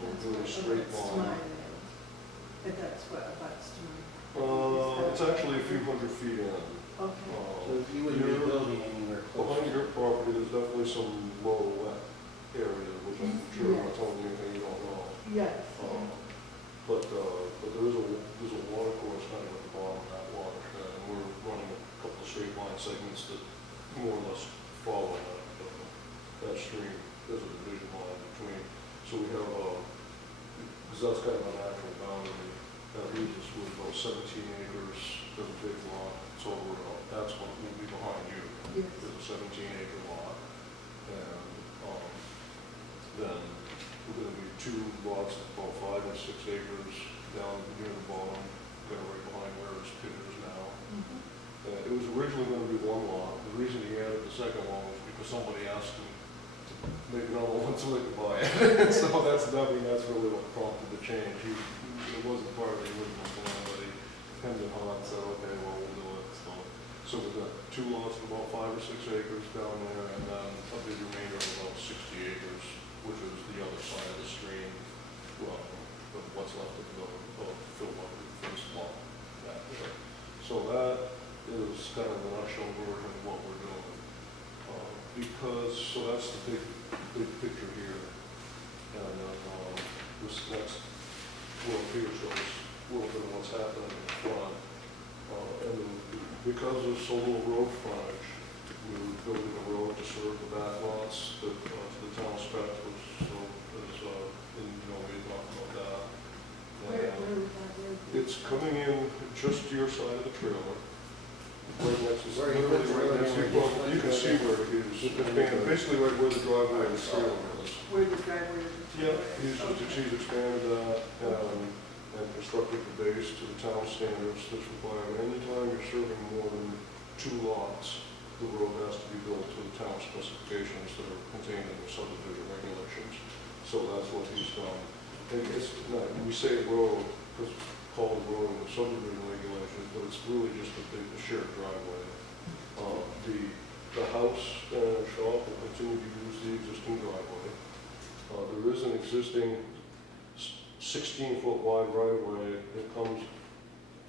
So we're doing a straight line. But that's what abuts to mine. It's actually a few hundred feet in. Okay. So you wouldn't be building anywhere close. Behind your property, there's definitely some low wet area, which I'm sure I'm not telling you anything you don't know. Yes. But there's a water course kind of at the bottom of that watershed, and we're running a couple of straight line segments that more or less follow that stream. There's a division line between. So we have, because that's kind of a natural boundary, that leaves us with about 17 acres, there's a big lot, so that's what will be behind you. Yes. There's a 17-acre lot, and then we're going to be two lots of about 5 and 6 acres down near the bottom, kind of right behind where his pit is now. It was originally going to be one lot. The reason he added the second one was because somebody asked him to make another one so they could buy it. So that's really what prompted the change. It wasn't part of the original plan, but he hemmed and hawed and said, okay, well, we'll do it. So we've got two lots of about 5 or 6 acres down there, and then a big remainder of about 60 acres, which is the other side of the stream. Well, what's left of the fill up the first lot back there. So that is kind of the nutshell version of what we're doing. So that's the big picture here. And then this next world here shows a little bit of what's happening in the front. And because of so little road frontage, we were building a road to serve the back lots that the town spec was, and we talked about that. Where is that road? It's coming in just to your side of the trailer. Right next to, Where you literally put the right road next to, in, well, where you can see where it is, basically right where the driveway and the trailer is. Where the driveway is? Yeah, she's expanded that, and constructed the base to the town standards that's required. Anytime you're serving more than 2 lots, the road has to be built to the town specifications that are contained in the subdivision regulations. So that's what he's done. And it's not, we say road because it's called road in the subdivision regulations, but it's really just a shared driveway. The house and shop will continue to use the existing driveway. There is an existing 16-foot wide right-of-way that comes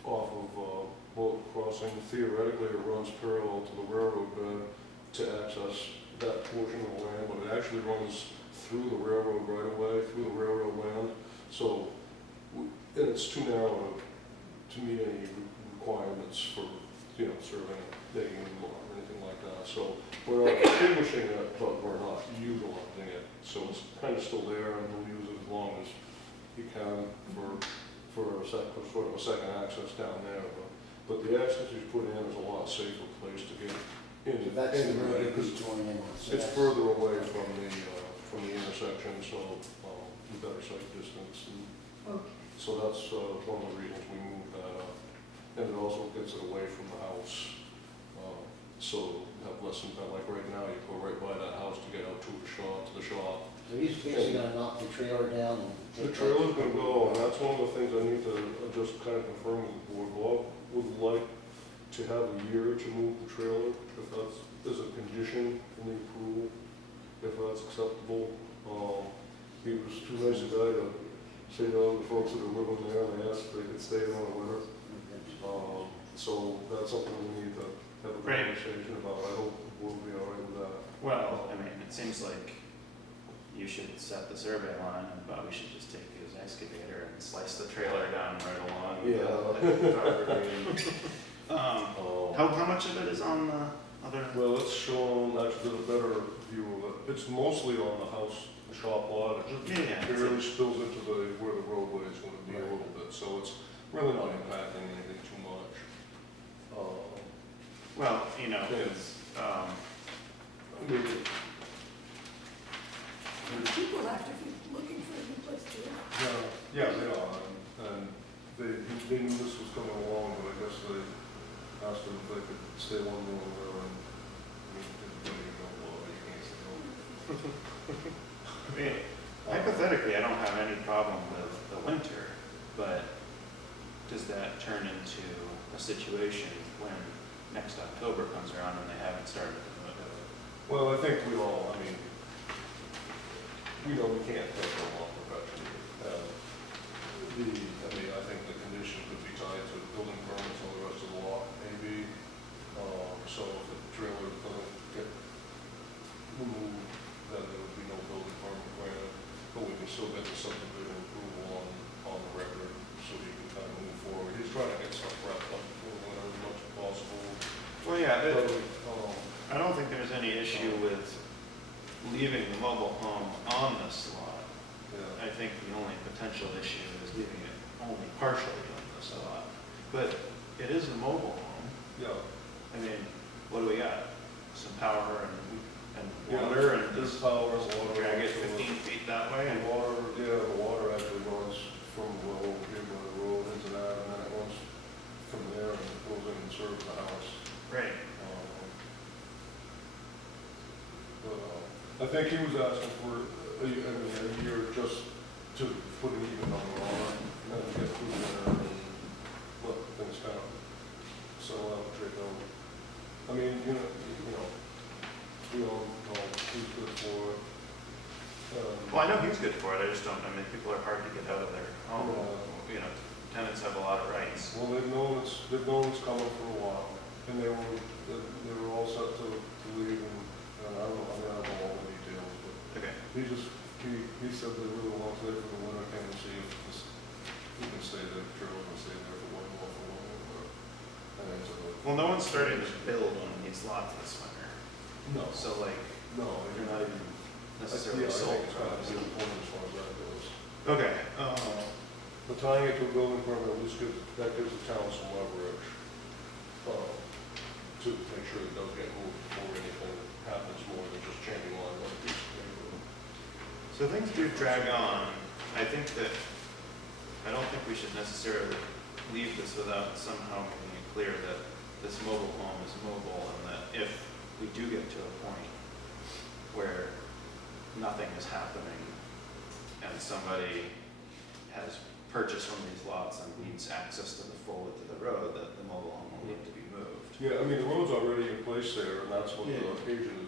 off of Boat Crossing. Theoretically, it runs parallel to the railroad bed to access that portion of the land, but it actually runs through the railroad right-of-way, through the railroad land. So, and it's too narrow to meet any requirements for, serving, making a law or anything like that. So we're not extinguishing it, but we're not utilizing it. So it's kind of still there, and we'll use it as long as you can for sort of a second access down there. But the access he's put in is a lot safer place to get in. So that's the road that because he's going in with. So it's that's further away from the intersection, so better sight distance. Okay. So that's one of the reasons we moved that up. And it also gets it away from the house. So you have less impact. Like right now, you go right by that house to get out to the shop. So he's basically gonna knock the trailer down and The take trailer's gonna go, and that's one of the things I need to just kind of confirm with the board. Bob would like to have a year to move the trailer, if that's, as a condition in the approval, if that's acceptable. He was too nice a guy to say no to the folks that are living there, and they asked if they could stay there in the winter. So that's something we need to have a Right. conversation about. I hope we'll be all right with that. Well, I mean, it seems like you should set the survey line, and Bobby should just take his excavator and slice the trailer down right along. How much of it is on the other? Well, it's shown, actually, a better view of it. It's mostly on the house, the shop lot. It just barely spills into where the roadway is going to be a little bit. So it's really not impacting anything too much. Well, it's, I mean, People have to be looking for a new place to live. yeah, they are. And they knew this was coming along, but I guess they asked them if they could stay one more year. And I mean, hypothetically, I don't have any problem with the winter, but does that turn into a situation when next October comes around and they haven't started to move it? well, I think we all, we know we can't take them off perfection. can still get the subdivision approval on the record, so he can kind of move forward. He's trying to get stuff wrapped up before winter as much as possible. Well, yeah, But, I don't think there's any issue with leaving the mobile home on this lot. yeah. I think the only potential issue is leaving it only partially on this lot. But it is a mobile home. Yeah. I mean, what do we got? Some power and Yeah, water and there's just power and water. drag it 15 feet that way And and water, yeah, the water actually runs from the well over here by the road into that, and then it runs from there and it goes in and serves the house. right. I think he was asking for a year just to put an even number on it, and then get through there and let things kind of settle out and trade out. I mean, we all know he's good for it. Well, I know he's good for it. I just don't, I mean, people are hard to get out of their home. You know, tenants have a lot of rights. Well, they've known it's coming for a while, and they were all set to leave, and I don't know all the details, but Okay. he said they really want to stay for the winter, came and see if he can stay there, Carol can stay there for one more for one more. And then Well, no one's starting to build on these lots this winter. no, So like, no, you're not even yeah, necessarily I think sold. it's kind of important as far as that goes. Okay. But tying it to a building permit, at least that gives the town some leverage, to make sure it does get moved before anything happens more than just changing line one piece of paper. So things do drag on. I think that, I don't think we should necessarily leave this without somehow making it clear that this mobile home is mobile, and that if we do get to a point where nothing is happening and somebody has purchased one of these lots and needs access to the full width of the road, that the mobile home will need to be moved. Yeah, I mean, the road's already in place there, and that's what the Yeah. road agent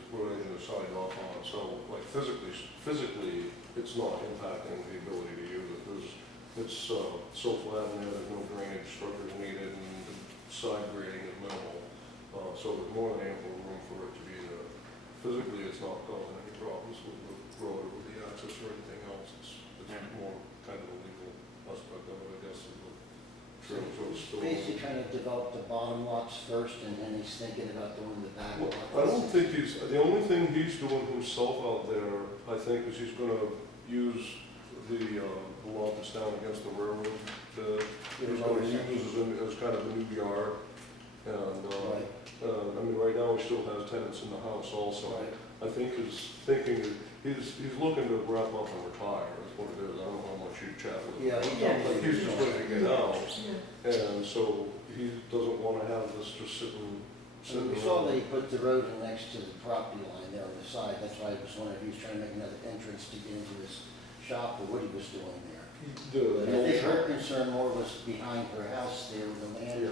is signed off on, so like physically, it's not impacting the ability to use it. It's so flat in there, there's no drainage structures needed, and the side grading is minimal, so there's more than ample room for it to be there. Physically, it's not causing any problems with the road or with the access or anything else, it's Yeah. more kind of a legal aspect of it, I guess, of the So terms of the he's store. basically trying to develop the bottom lots first, and then he's thinking about doing the back Well, lots. I don't think the only thing he's doing himself out there, I think, is he's gonna use the lot that's down against the railroad bed. He's gonna use as kind of a new yard, and, Right, I mean, right now, he still has tenants in the house also. right. I think his thinking, he's looking to wrap up and retire, is what it is, I don't know how much you chat with him. Yeah, he Yeah. told me. He's just ready to get out, Yeah. and so he doesn't wanna have this just sitting And we saw they put the road in next to the property line there on the side, that's why I was wondering if he was trying to make another entrance to get into his shop, or what he was doing there. But I think her concern more was behind her house there, with the land,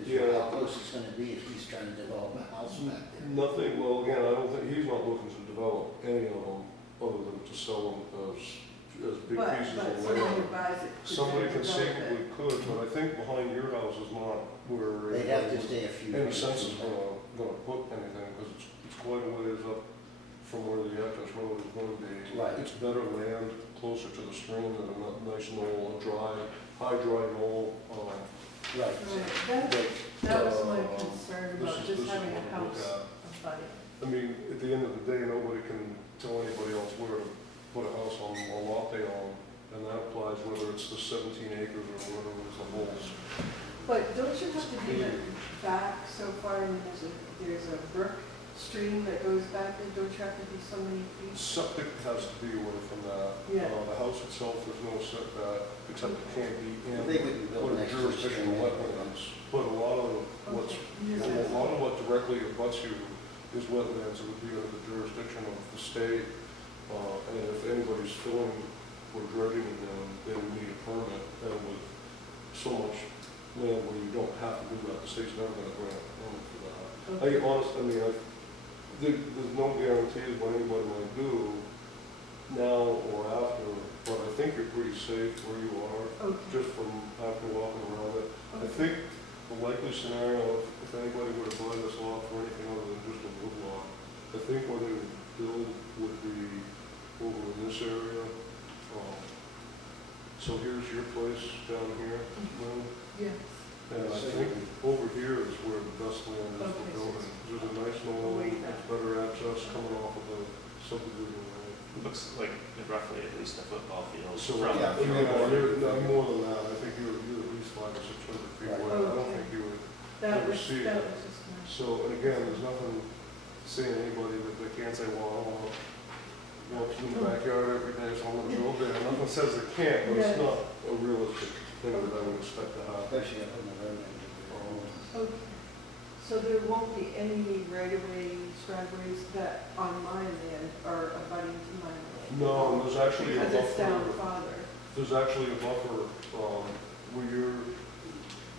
is Yeah. how close it's gonna be if he's trying to develop a house back there. Nothing, well, again, I don't think, he's not looking to develop any of them other than to sell them as big But pieces of somebody who land. buys it. could Somebody then develop conceivably it. could, but I think behind your house is not where. They have to stay a few. Any feet. sense is gonna put anything, because it's quite a ways up from where the access road is gonna be. Right. It's better land, closer to the stream than a nice knoll, a high dry knoll. Right. Right, that was my concern This about is just having a what we look house at. abutting. I mean, at the end of the day, nobody can tell anybody else where to put a house on a lot they own, and that applies whether it's the 17 acres or whether it's the whole. But don't you have to do that back so far, and there's a brook stream that goes back, and don't you have to do so many feet? Septic has to be away from that. Yeah. The house itself, there's no setback, except it can't be in. I think we can build what next to the jurisdiction stream. wetlands. But a lot of what directly abuts you is wetlands, it would be under the jurisdiction of the state. And if anybody's filling or dredging in them, they would need a permit, and with so much land where you don't have to do that, the state's never gonna grant a permit for that. There's no guarantees what anybody might do now or after, but I think you're pretty safe where you are, Okay. just from after walking around it. I think the likely scenario, if anybody were to buy this lot for anything other than just a wood lot, I think what they would build would be over in this area, So here's your place down here, Lynn, Yes. and I think over here is where the best land is for Okay, so building. There's a nice Away knoll, back. it's better access coming off of the subdivision road. Looks like roughly at least a football field So, from. Yeah. I'm more than that, I think you're at least 500 or 600 feet Right. away, I don't Okay. think you would. That Never was, see that it. was just nice. So, and again, there's nothing saying anybody that they can't say, well, I don't want to walk in the backyard every day, so I'm gonna build there. Nothing says they can't, but it's Yes. not a realistic thing that I would expect to happen. Especially up in the road. Okay. So there won't be any right-of-way driveways that on my land are abutting to my land? No, and there's actually a Because it's down buffer, farther. there's actually a buffer,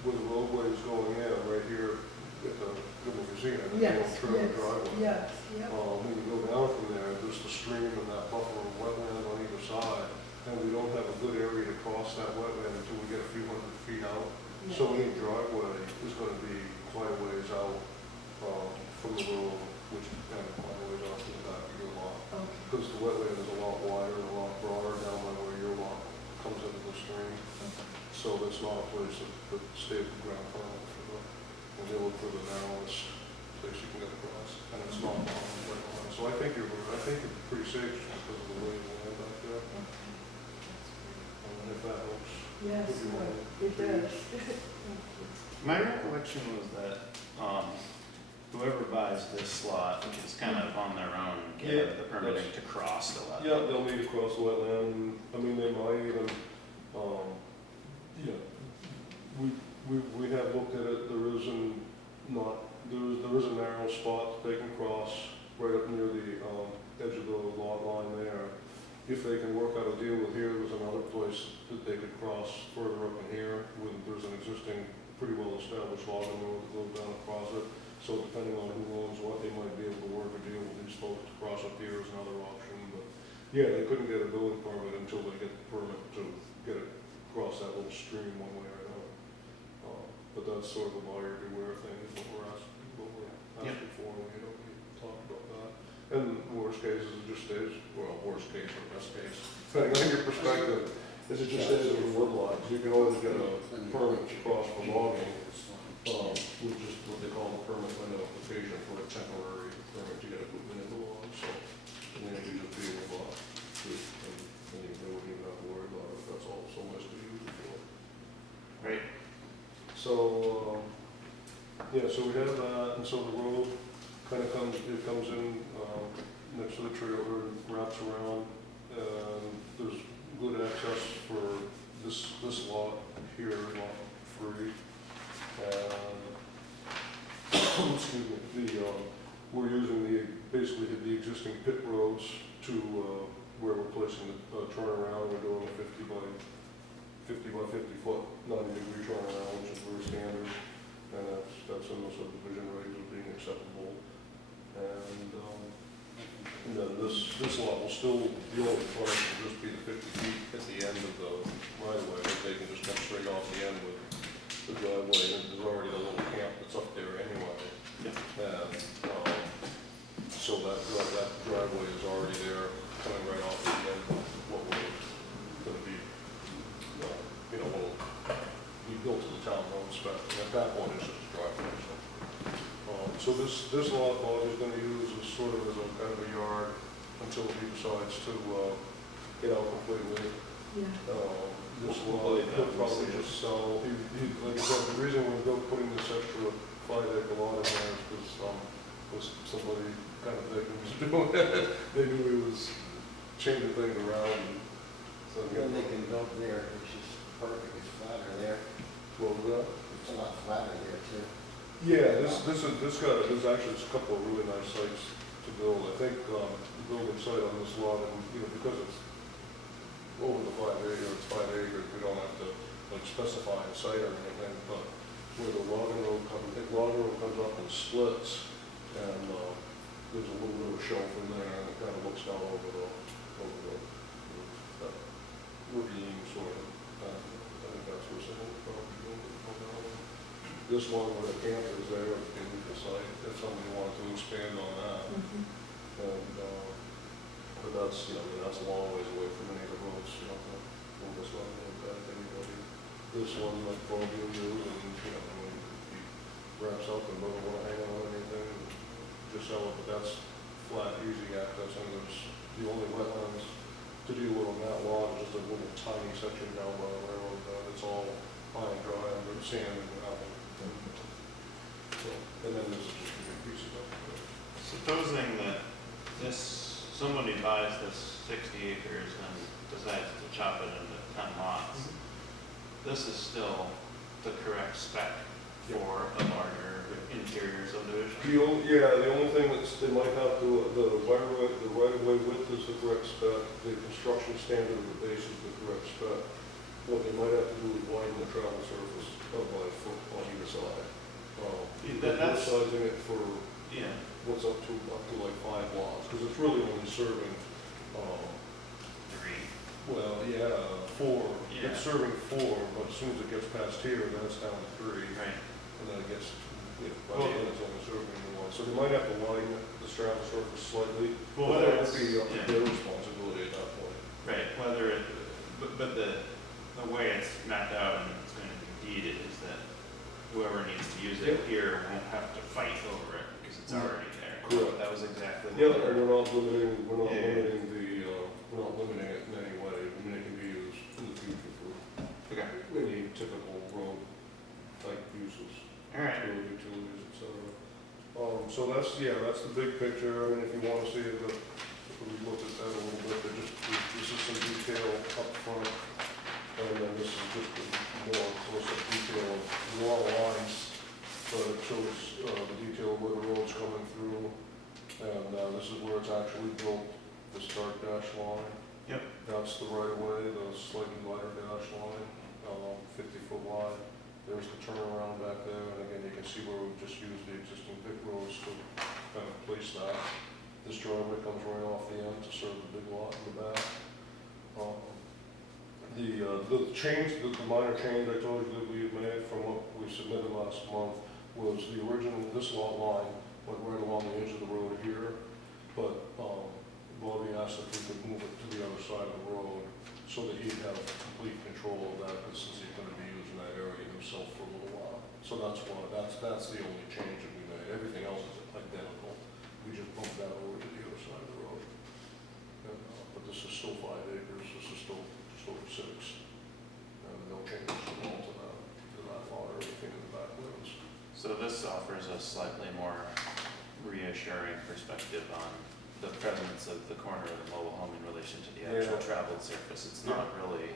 where the roadway is going in, right here at the Museum, at the Yes, old trail yes, driveway. yes, yep. When you go down from there, there's the stream and that buffer of wetland on either side, and we don't have a good area to cross that wetland until we get a few hundred feet out. So any driveway is gonna be quite a ways out, from the road, which is kind of quite a ways off to the back of your lot. Okay. Because the wetland is a lot wider and a lot broader down by where your lot comes into the stream. So that's not a place that stays the ground firm for the, when they look for the narrowest place you can get across, and it's not on the right line. So I think you're pretty safe just because of the lay of the land back there, Okay. That's and if that helps. great. Yes, Would you want it to- does. Thank you. My recollection was that, whoever buys this lot is kind of on their own, Yeah, given the permitting to cross the wetland. Yeah, they'll need to cross the wetland, and, I mean, they might even, we have looked at it, there is a narrow spot they can cross right up near the, edge of the lot line there. If they can work out a deal with here, there's another place that they could cross further up in here, there's an existing, pretty well-established logging road that goes down across it. So depending on who owns what, they might be able to work a deal with these folks to cross up here as another option, but, yeah, they couldn't get a building permit until they get the permit to get it across that little stream one way or another. But that's sort of a buyer beware thing, is what we're asking for, and we don't need to talk about that. And worst case is it just stays, well, worst case or best case, depending on your perspective, is it just stays as a woodlot. You can always get a permit to cross for logging, which is what they call the permit window application for a temporary permit to get equipment in the log, so then it would just be a lot. And they wouldn't even have to worry about it, that's all so much to use it for. Right. So, yeah, so we have that, and so the road kind of comes in, next to the trailer, and wraps around, and there's good access for this lot here, lot 3. And, excuse me, we're using basically the existing pit roads to, where we're placing the turnaround, we're doing a 50 by 50 foot, 90-degree turnaround, which is very standard, and that's in the subdivision regs as being acceptable. And then this lot will still, the only frontage will just be the 50 feet at the end of the right of way, but they can just come straight off the end with the driveway, and there's already a little camp that's up there anyway. And, so that driveway is already there, coming right off the end of what we're gonna be, will be built to the town road spec, and at that point, it's just a driveway, so. So this lot Bob is gonna use as sort of as a kind of a yard until he decides to, get out completely. Yeah. This lot, he'll probably just sell, like I said, the reason we're putting this extra 5-acre lot in there is because, somebody kind of thinking he was doing it. They knew he was changing things around, and so. Then they can build there, which is perfect, it's flatter there, What was that? it's a lot flatter there too. Yeah, there's actually a couple of really nice sites to build. I think, the building site on this lot, and, because it's over the 5 acres, we don't have to, like, specify a site or anything, but where the logging road comes up and splits, and, there's a little bit of a shelf in there, and it kind of looks down over the ravine sort of. I think that's where some of the property will come down. This one where the camp is there, it's a beautiful site, if somebody wanted to expand on that. Mhm. And, but that's, that's a long ways away from any of the roads, this one, this one, like Bellevue News, and, you know, when he wraps up and doesn't want to hang on anything, just sell it, but that's flat, easy access, and there's the only wetlands to deal with on that lot is just a little tiny section down by the railroad, it's all high and dry, and there's sand and gravel. So, and then this is just a big piece of it. Supposing that somebody buys this 60 acres and decides to chop it into 10 lots, this is still the correct spec for a larger interior subdivision? The only thing they might have to, the right-of-way width is the correct spec, the construction standard of the base is the correct spec. What they might have to do is widen the travel surface by a foot on either side. We're sizing it for what's up to like 5 lots, because it's really only serving, 3. well, 4. Yeah. It's serving 4, but as soon as it gets past here, then it's down to 3. Right. And then it gets, by the end, it's only serving 1. So they might have to widen the travel surface slightly, Well, but whether that would it's, be up to their responsibility at that point. right, whether it, but the way it's mapped out and it's going to be deeded is that whoever needs to use it here won't have to fight over it because it's already there. Correct. That was exactly what. Yeah, and we're not limiting it in any way. I mean, it can be used in the future for Okay. any typical road type uses. All right. Road utilities, et cetera. So that's the big picture. I mean, if you want to see it, we looked at that a little bit, this is some detail up front. And then this is just a more close-up detail of raw lines, but it shows the detail of where the road's coming through. And this is where it's actually built, this dark dash line. Yep. That's the right of way, the slightly lighter dash line, 50-foot wide. There's the turnaround back there, and again, you can see where we've just used the existing pit roads to kind of place that. This driveway comes right off the end to serve the big lot in the back. The change, the minor change I told you that we had made from what we submitted last month was the original, this lot line went right along the edge of the road here, but Bobby asked if we could move it to the other side of the road so that he'd have complete control of that, because since he's going to be using that area himself for a little while. So that's the only change that we made. Everything else is identical. We just bumped that over to the other side of the road. And, but this is still 5 acres. This is still 6. And no changes at all to that lot or anything in the backlands. So this offers a slightly more reassuring perspective on the presence of the corner of the mobile home in relation to the actual traveled surface. It's not really.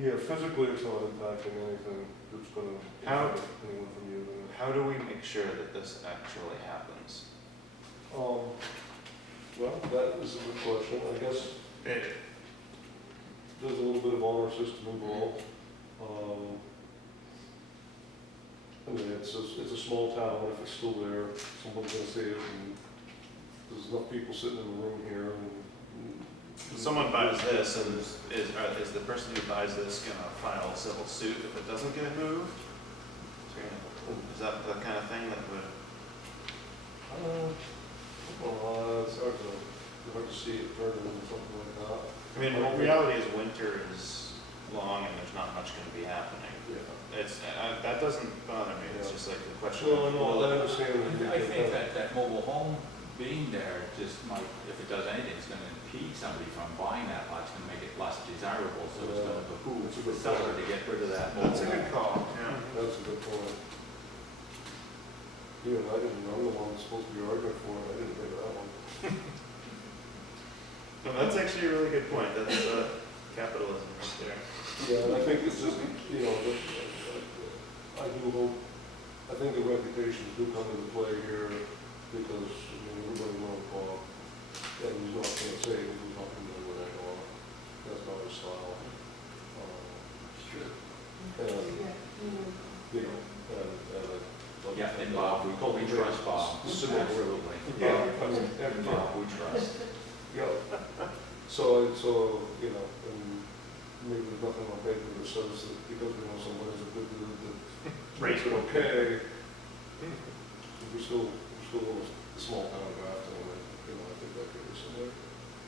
Yeah, physically it's not impacting anything that's going to prevent anyone from using it. How do we make sure that this actually happens? Well, that is a good question. I guess there's a little bit of honor system involved. I mean, it's a small town. If it's still there, someone's going to see it, and there's enough people sitting in the room here. Someone buys this, and is the person who buys this going to file a civil suit if it doesn't get moved? Is that the kind of thing that would? It's hard to see it turning into something like that. I mean, the reality is winter is long and there's not much going to be happening. Yeah. It's that doesn't bother me. It's just like the question. No, I understand. I think that mobile home being there just might, if it does anything, it's gonna impede somebody from buying that lot. It's gonna make it less desirable, so it's gonna behoove the seller to get rid of that mobile home. That's a good call. Yeah. That's a good point. Yeah, I didn't know the one that's supposed to be arguing for it. I didn't think of that one. No, that's actually a really good point. That's capitalism right there. Yeah, and I think it's just, I do hope, I think the reputations do come into play here because, everybody knows Bob, and he's not going to say he's not going to do what I know. That's not his style. Sure. Yeah, and Bob, we totally trust Bob. Absolutely. Yeah, I mean, Bob, we trust. yeah. So, and maybe there's nothing on paper that says that because we know somebody's a good dude that makes it okay. We're still a small town of Grafton, and I think that could be somewhere.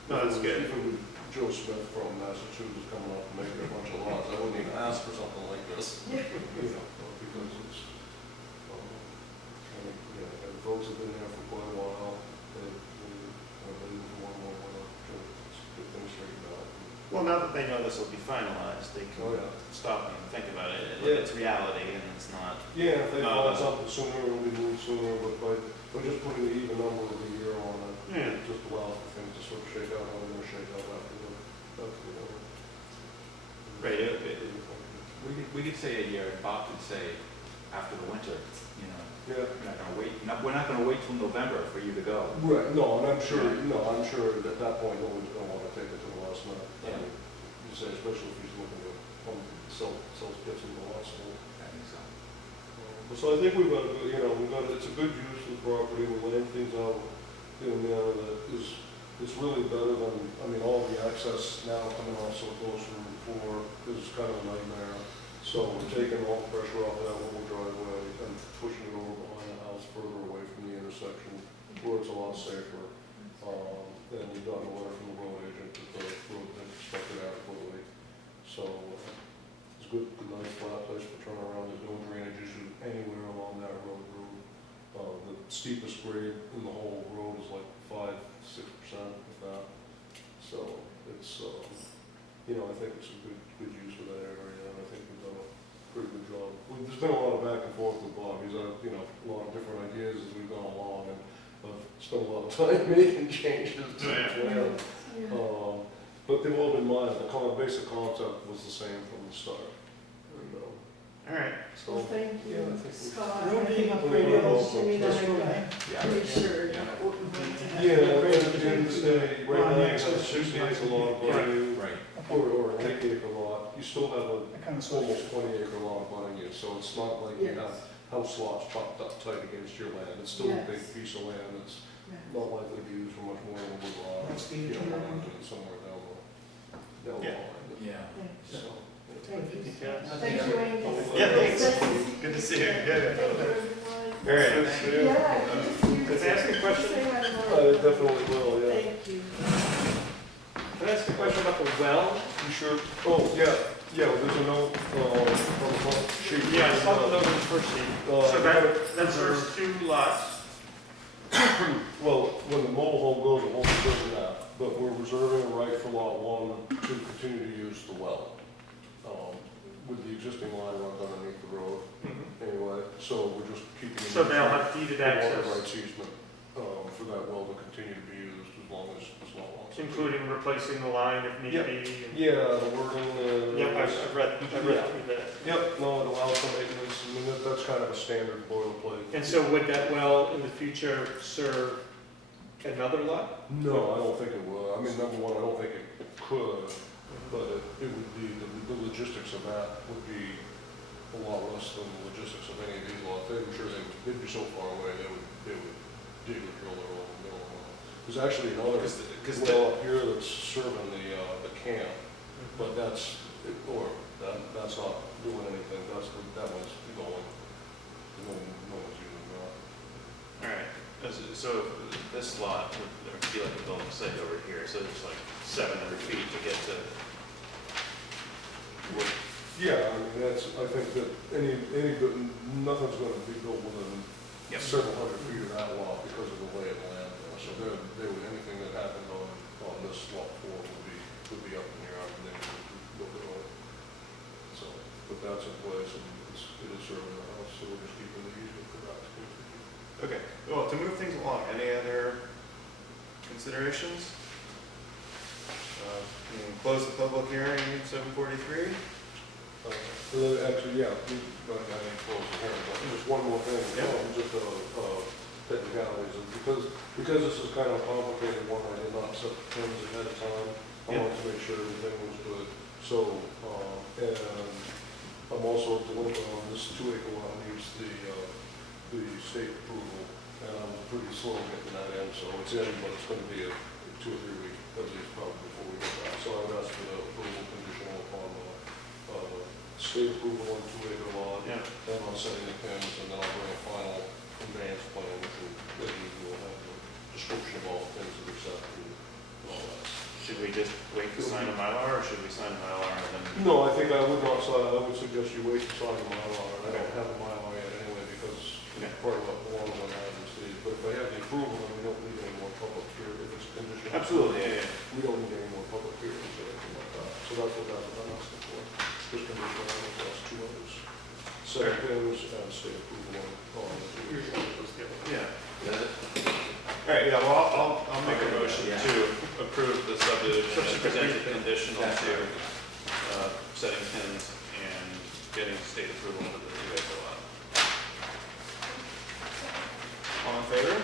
No, that's good. Even with Joe Smith from Massachusetts coming up and making a bunch of lots, I wouldn't even ask for something like this. Yeah. You know, because it's, and folks have been there for quite a while, I've been for one more while, to get things straightened out. Well, now that they know this will be finalized, they Oh, can yeah. stop and think about it. Yeah. It's reality and it's not. Yeah, if they No, find something sooner, we move sooner, but by just putting the even number of the year on it, Yeah. it just allows for things to sort of shake out how they're gonna shake out after the. Right, We could say a year, Bob could say after the winter, you know, Yeah. we're not gonna wait till November for you to go. Right, no, and I'm sure at that point, nobody's gonna wanna take it to the last minute. I Yeah. mean, you say, especially if he's looking to, sell gets in the last minute. I think so. So I think we've got, it's a good use of the property, we're laying things out in there that is really better than, all the access now coming off so close from before is kind of a nightmare. So we're taking all the pressure off that little driveway and pushing it over behind the house further away from the intersection where it's a lot safer. And we've gotten a letter from the road agent that the road has inspected adequately. So it's good, nice flat place to turn around, there's no drainage issue anywhere along that road. The steepest grade in the whole road is like 5-6%, if that. So it's, I think it's a good use of that area, and I think we've done a pretty good job. There's been a lot of back and forth with Bob, he's had, a lot of different ideas as we've gone along, and I've spent a lot of time making changes to the plan. Yeah. But they've all been mine, the basic concept was the same from the start. And, All right. so, Well, thank yeah, I you, think we- Scott. Road being I think upgraded we're also. pretty That's sure good. Yeah. what we're Yeah. going to have. Yeah, at the end of the day, right On now, the you have a access 60 to- acre lot abutting you, Right. or an 8 acre lot, you still have I kind of saw almost 20 acre lot abutting you, so it's not like you Yes. have house lots chopped up tight against your land, it's still a Yes. big piece of land that's Yeah. not likely to be used for much more than a wood lot. That's the You know, interior. somewhere down the Yeah. line. Yeah. So, Thank you. Yeah. Thank you, Andy. Yeah, thanks. Nice to see Good to see you. again. Yeah. Thank you, everyone. All right. Yeah, good to see you. Can I ask you a question? Say hi to I Laura. definitely will, yeah. Thank you. Can I ask a question about the well? You sure? Oh, yeah, there's a note, on the front sheet. Yeah, I saw the note on the first sheet. So that's first two lots. Well, when the mobile home goes, it won't be serving that, but we're reserving a right for lot 1 to continue to use the well. With the existing line runs underneath the road anyway, so we're just keeping. So they'll have deeded the water access, rights easement, for that well to continue to be used as long as it's not lost. including replacing the line if need Yeah. be. Yeah, the wording, Yep, I've read through that. Yep, no, it allows for maintenance, that's kind of a standard boilerplate. And so would that well in the future serve another lot? No, I don't think it will. Number one, I don't think it could, but it would be, the logistics of that would be a lot less than the logistics of any of these lots. I'm sure they'd be so far away, they would dig and drill their own middle one. There's actually another well up here that's serving the camp, but that's not doing anything, that one's going. No one's using that. All right, so this lot would be like a building site over here, so it's like 700 feet to get to. Yeah, I think that nothing's gonna be built within Yep. several hundred feet of that lot because of the lay of the land there. So anything that happened on this lot 4 would be up in the air, and they would look at it. So, but that's in place, and it is serving the house, so we're just keeping the easement for that. Okay, well, to move things along, any other considerations? You can close the public hearing at 7:43. Actually, yeah, we're not going to close the hearing, but just one more thing. Yeah. Just technicalities, and because this is kind of a complicated one, I did not set the terms ahead of time. I Yeah. wanted to make sure everything was good. So, and I'm also delinquent on this 2 acre lot needs the state approval, and I was pretty slow getting that in, so it's in, but it's going to be a 2 or 3 week at least probably before we get that. So I would ask for the approval conditional upon the state approval on 2 acre lot. Yeah. Then I'll setting the pins, and then I'll bring a final conveyance plan, which will have the description of all the things that are set and all that. should we just wait to sign a Mylar, or should we sign a Mylar and then? No, I think I would not sign, I would suggest you wait to sign the Mylar, and I don't have a Mylar yet anyway, because Okay. part of what one of them I haven't received. But if I have the approval, then we don't need any more public hearing, if it's conditional. Absolutely, yeah, yeah. We don't need any more public hearings or anything like that, so that's what I'm asking for. Just conditional, on the last two others. Set pins and state approval on the two. Yeah. All right, yeah, well, I'll make a motion Yeah. to approve the subdivision as presented conditional to setting pins and getting state approval for the two acre lot. All in favor?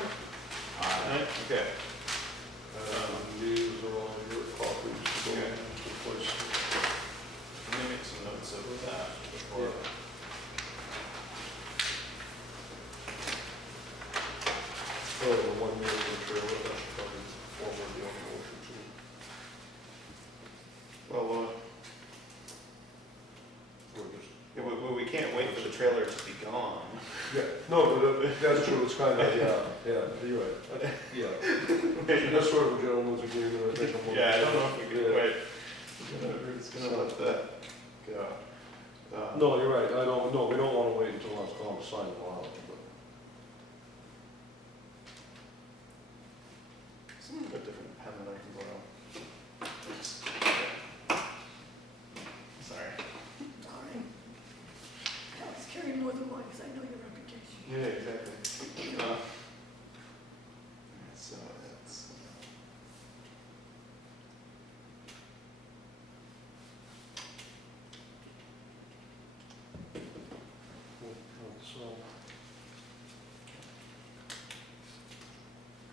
Aye. Okay. These are all your copies. So Okay. to place. Let me make some notes of that before. Oh, the 1 year of the trailer, that should probably forward the other motion too. Well, Or just. yeah, we can't wait for the trailer to be gone. Yeah, no, but that's true, it's kind of, yeah, you're right. Yeah. That's sort of a gentleman's agreement, I think. Yeah, I don't know if we can Yeah. quite, we're just gonna let that go. No, you're right, no, we don't want to wait until it's gone to sign the law, but. Some a different pen than I can borrow. Sorry. Fine. Let's carry more than one, because I know your reputation. Yeah, exactly. So it's. So.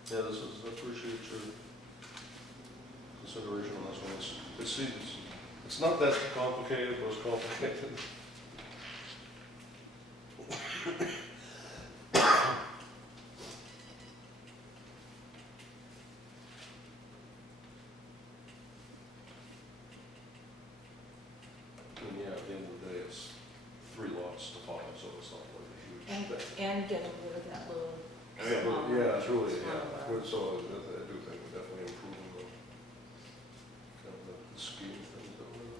Yeah, this is, I appreciate your consideration on this one. It's not that complicated, but it's complicated. And yeah, at the end of the day, it's 3 lots to 5, so it's not like a huge thing. And getting rid of that little Oh, yeah. small. Yeah, it's really, small yeah, lot. so I do think we're definitely improving the, kind of the scheme things that we're,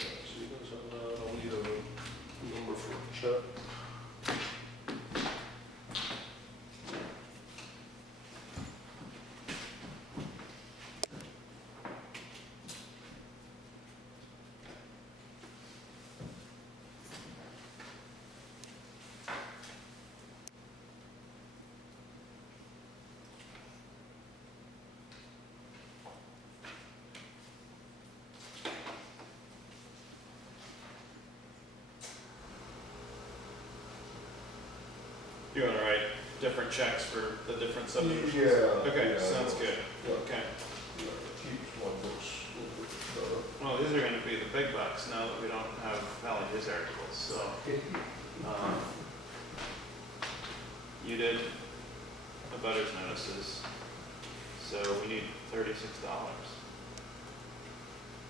yeah, so you guys have that, I'll need a number for Chet. You wanna write different checks for the different subdivisions? Yeah. Okay, yeah, sounds good. Yeah. Okay. Yeah, keep one looks a little bit better. Well, these are gonna be the big bucks now that we don't have Valley News articles, so. You did the butters notices, so we need $36.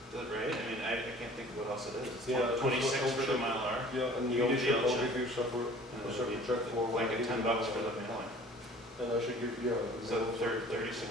Is that right? I mean, I can't think of what else it is. It's Yeah, 26 for the Mylar. Yeah, and You the do old check, the old I'll check. give you separate, And a then it'll be separate check for. like a $10 for the mailing. And I should give, yeah. So $36.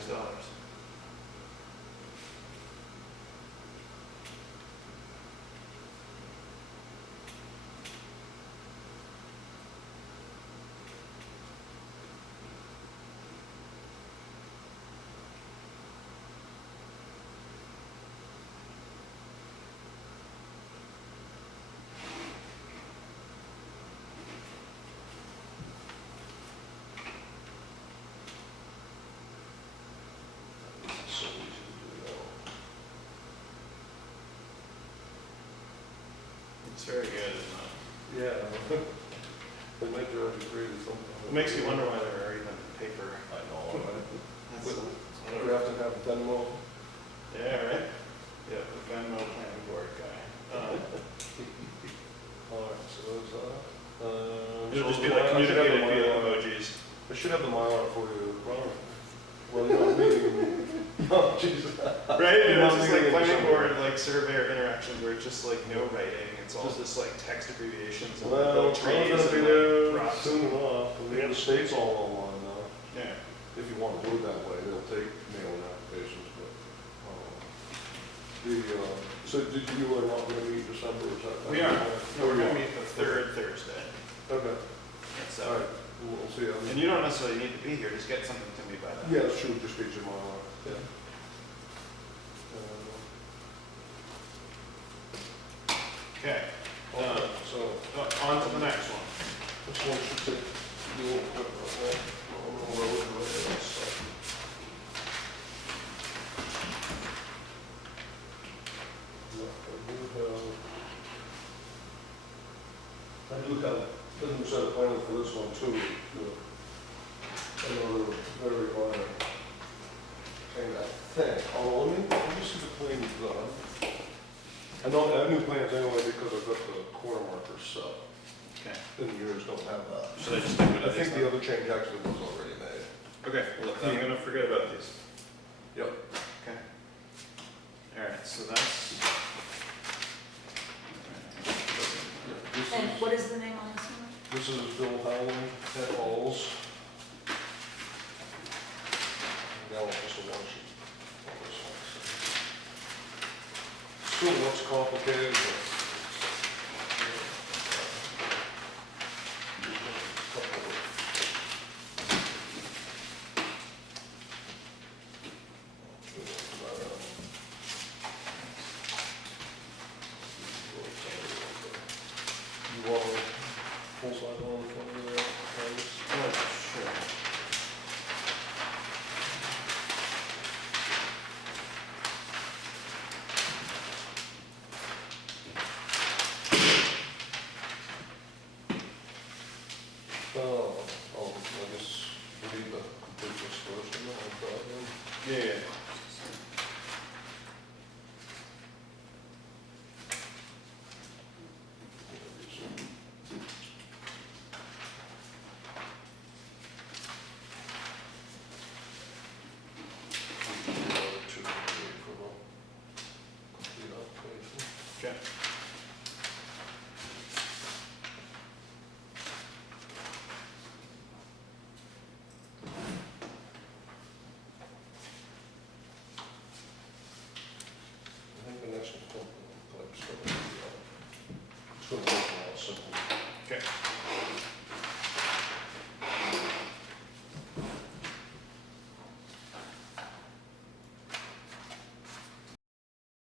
So easy to do that. It's very good, isn't it? Yeah. It might drive you crazy sometimes. It makes you wonder why there are even paper. I know, right? That's We have to have a Venmo. Yeah, right? Yeah, the Venmo planning board guy. All right, so there's that. It'll just be so like I should have the communicated via Mylar. emojis. I should have the Mylar for you. Well, you know, meeting. Oh, Jesus. Right? And You're it's not just meeting like planning somewhere. board, like surveyor interactions where it's just like no writing, it's all just like text abbreviations and Well, little I'm trees gonna be and there like rocks. soon enough. We have the states all online now. Yeah. If if you want to do it that way, they'll take mail-in applications, but, so did you are not gonna meet December, is that? We are, no, we're gonna meet the third Thursday Okay, at all 7. right, we'll see. And you don't necessarily need to be here, just get something to me by then. Yeah, that's true, just get your mile. Yeah. Okay, So, on to the next one. this one should take you a little bit of a road and stuff. I do have a new set of plans for this one too. Another very minor thing, I think. Oh, let me see the plans done. I know I have new plans anyway because I've got the corner markers set. Okay, And yours don't have that. should I just stick with I think this the then? other change actually was already made. Okay, well, I'm gonna forget about these. Yep. Okay. Alright, so that's. And what is the name on this one? This is Bill Howland at Alls. Now, this is one sheet. Still looks complicated, but